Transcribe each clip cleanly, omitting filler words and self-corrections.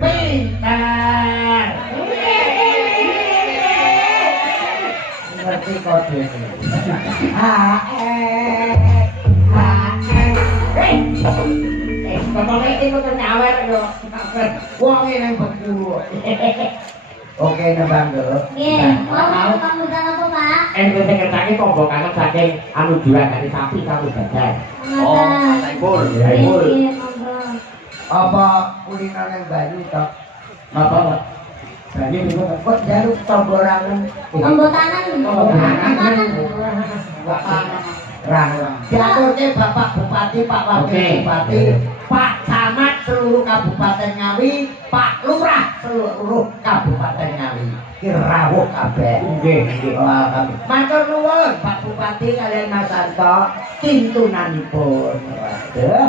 Pintar. Ngerti kode. Pokoknya itu kenyawer lho. Wong nang beku. Oke nembang lho. Nggih, mau pambutan apa, Pak? Enten ngertake kombokan saking anu juragane sapi karo dadah. Oh, Saipul. Nggih, monggo. Apa kuliner yang baru tok? Apa? Baru niku kok jaluk tomborangan. Pembotanan. Diaturke Bapak Bupati, Pak Wakil Bupati, Pak Camat seluruh Kabupaten Ngawi, Pak Lurah seluruh Kabupaten Ngawi. Rawuh kabeh. Nggih, nggih. Matur nuwun Pak Bupati kalian Mas Santo kintunanipun. Waduh.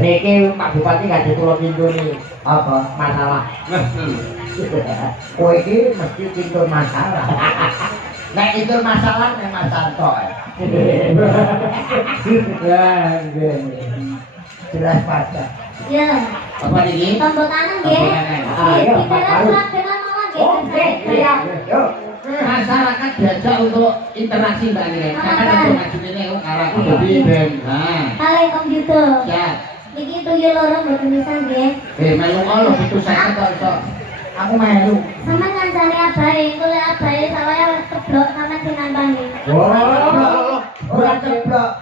Niki Pak Bupati gadhe kula kintuni apa masalah. Kowe iki mesti kintun masalah. Nek itu masalah nek Mas Santo. Ya, nggih. Jelas pada. Ya. Apa niki? Pembotanan nggih. Ayo, Kita surat dengan mama nggih. Oke, siap. Yuk. Masyarakat diajak untuk interaksi Mbak Nire. Karena ada ngajine arah jadi ben. Nah. Kali komputer. Siap. Niki tuyul loro mboten bisa nggih. Melu kalau itu saya kok aku melu. Sama ngancani abahe, kula abahe saya keblok sama dinambangi. Oh, ora ceblok.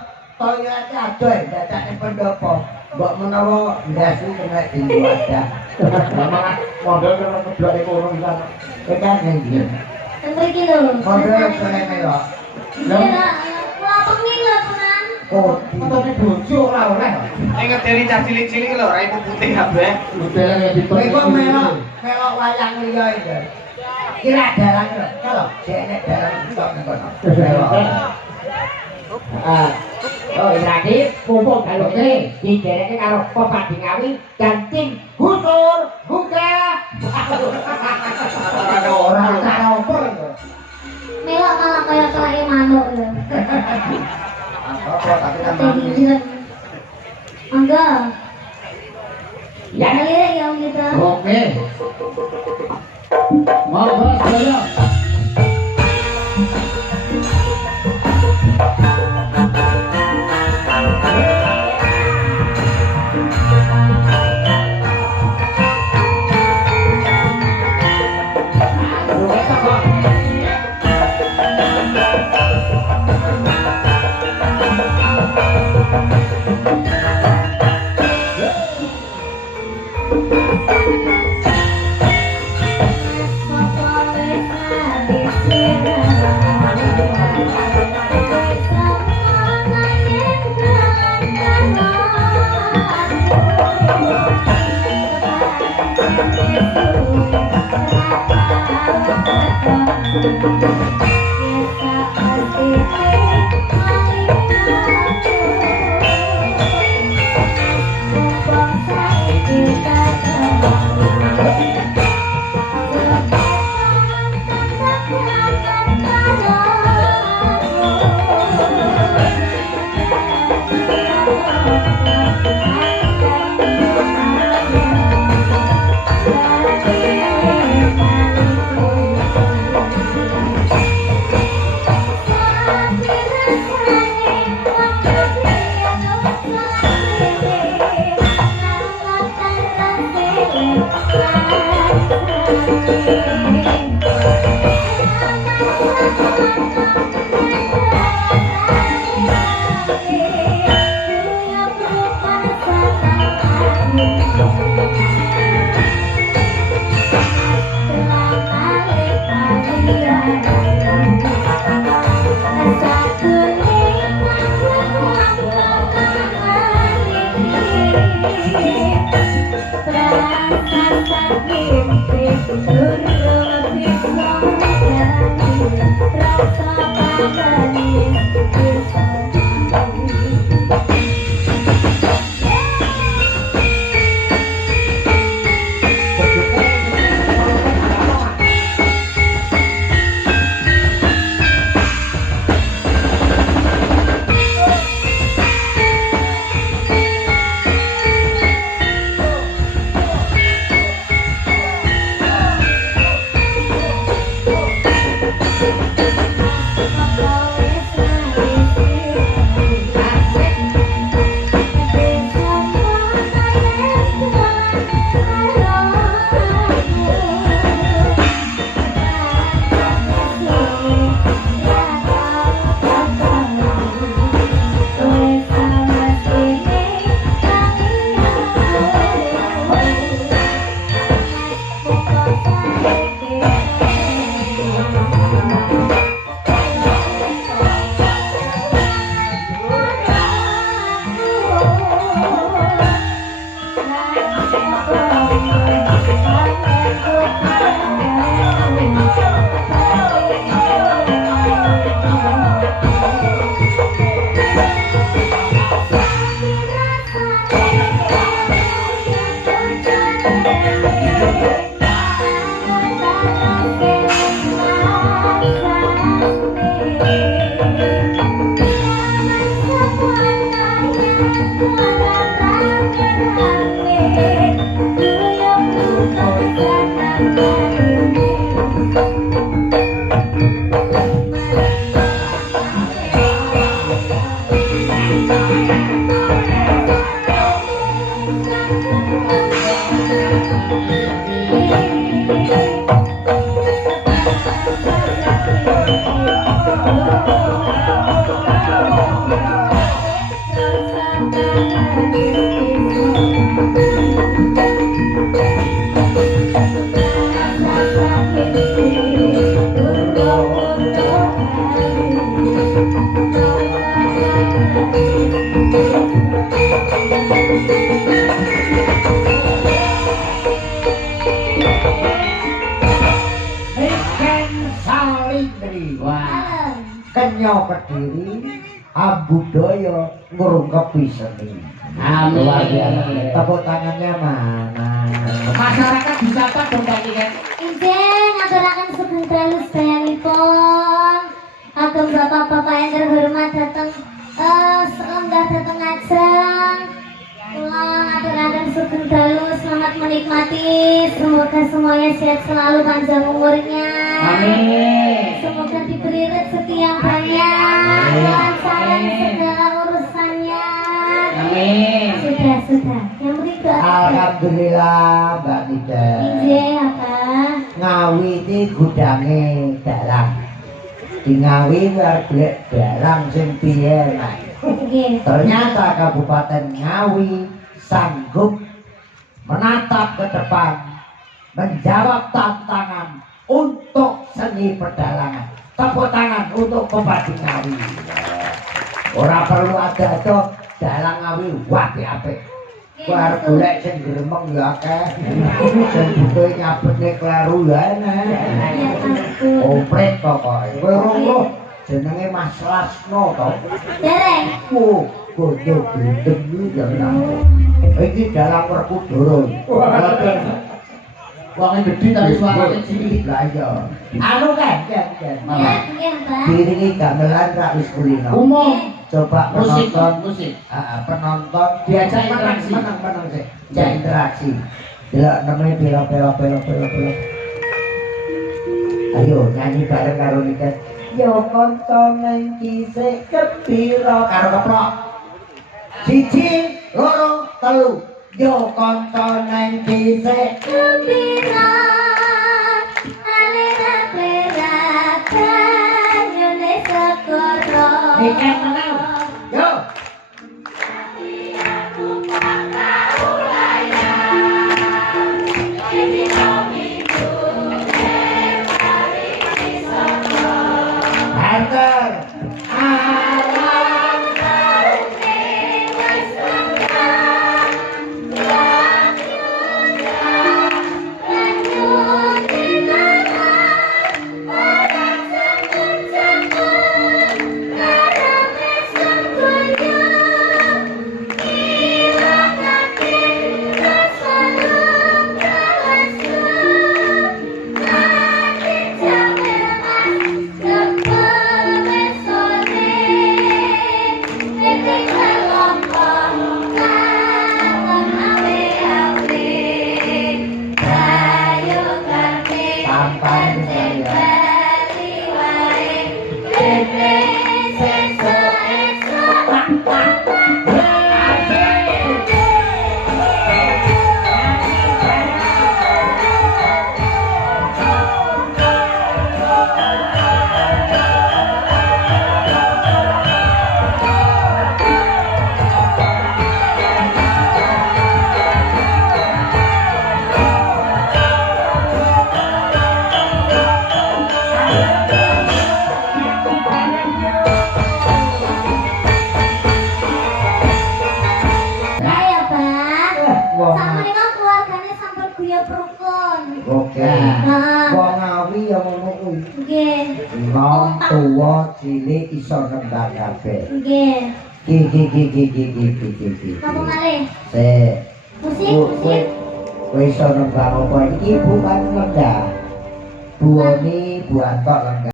Toyolate adoh dadake pendopo. Mbok menawa ndasi kena dinggo wadah. Malah modal karo keblok e kono bisa. Tekan ngendi? Teng mriki lho. Modal kene melok. Kula pengen lho, Punan. Oh, fotonya bojo ora oleh. Ingat dari cah cilik-cilik lho, ora ibu putih kabeh. Modalnya ditok. Iku melok wayang liya iki. Kira dalan lho. Kalau jek dalan iso nang kono. Oh, berarti mumpung galune didereke karo Bupati Ngawi dan tim Gusur Buka. Ada orang karo opo lho. Melok malah kaya kelake manuk lho. Apa tapi kan Tinggilan. Monggo. ya. Lirik ya gitu. Oke. Monggo sedaya. Kenyo Kediri Abudaya ngrungkepi seni. Amin. Tepuk tangannya mana? Masyarakat wisata dong tadi kan. Izin ngaturaken sugeng dalu sedayanipun. Ageng bapak-bapak yang terhormat datang selenggah datang ngajeng. Kula ngaturaken sugeng dalu, selamat menikmati. Semoga semuanya sehat selalu, panjang umurnya. Amin. Semoga diberi rezeki yang banyak, kelancaran segala urusannya. Amin. Sudah. Yang berikut. Alhamdulillah Mbak Nida. Iya apa? Ngawi ini gudange dalang. Di Ngawi golek dalang sing piye, Mas. Nggih. Ternyata Kabupaten Ngawi sanggup menatap ke depan, menjawab tantangan untuk seni pedalangan. Tepuk tangan untuk Bupati Ngawi. Ora perlu ada dalang Ngawi apik-apik. Kowe arep golek sing gremeng ya akeh. Sing butuh nyabetne kleru ya enak. Ya ampun. Opret pokoke. Kowe rono jenenge Mas Lasno to. Dereng. Oh, gojo gendeng iki ya nang. Iki dalang Werkudara. Wong gede tapi suarane cilik. Lah iya. Anu kan. Iya, nggih, Mbak. Diringi gamelan rak wis kulino. Umum. Coba Musik, penonton musik. Penonton Diajak interaksi. menang sih. Diajak interaksi. Delok namanya pelo. Ayo nyanyi bareng karo Niken. Yo kanca nang kisik kepira karo keprok. 1, 2, 3. Yo kanca nang kisik Kepira alira perakan yone sekoro. Niken menang. Yo. Hunter. Alam Oke. Wong Ngawi ya ngono kuwi. Nggih. Nom tuwa cilik iso nembang kabeh. Nggih. Ki. Apa malih? Musik. Kowe iso nembang apa iki bukan lenggah. Buoni buat kok lenggah.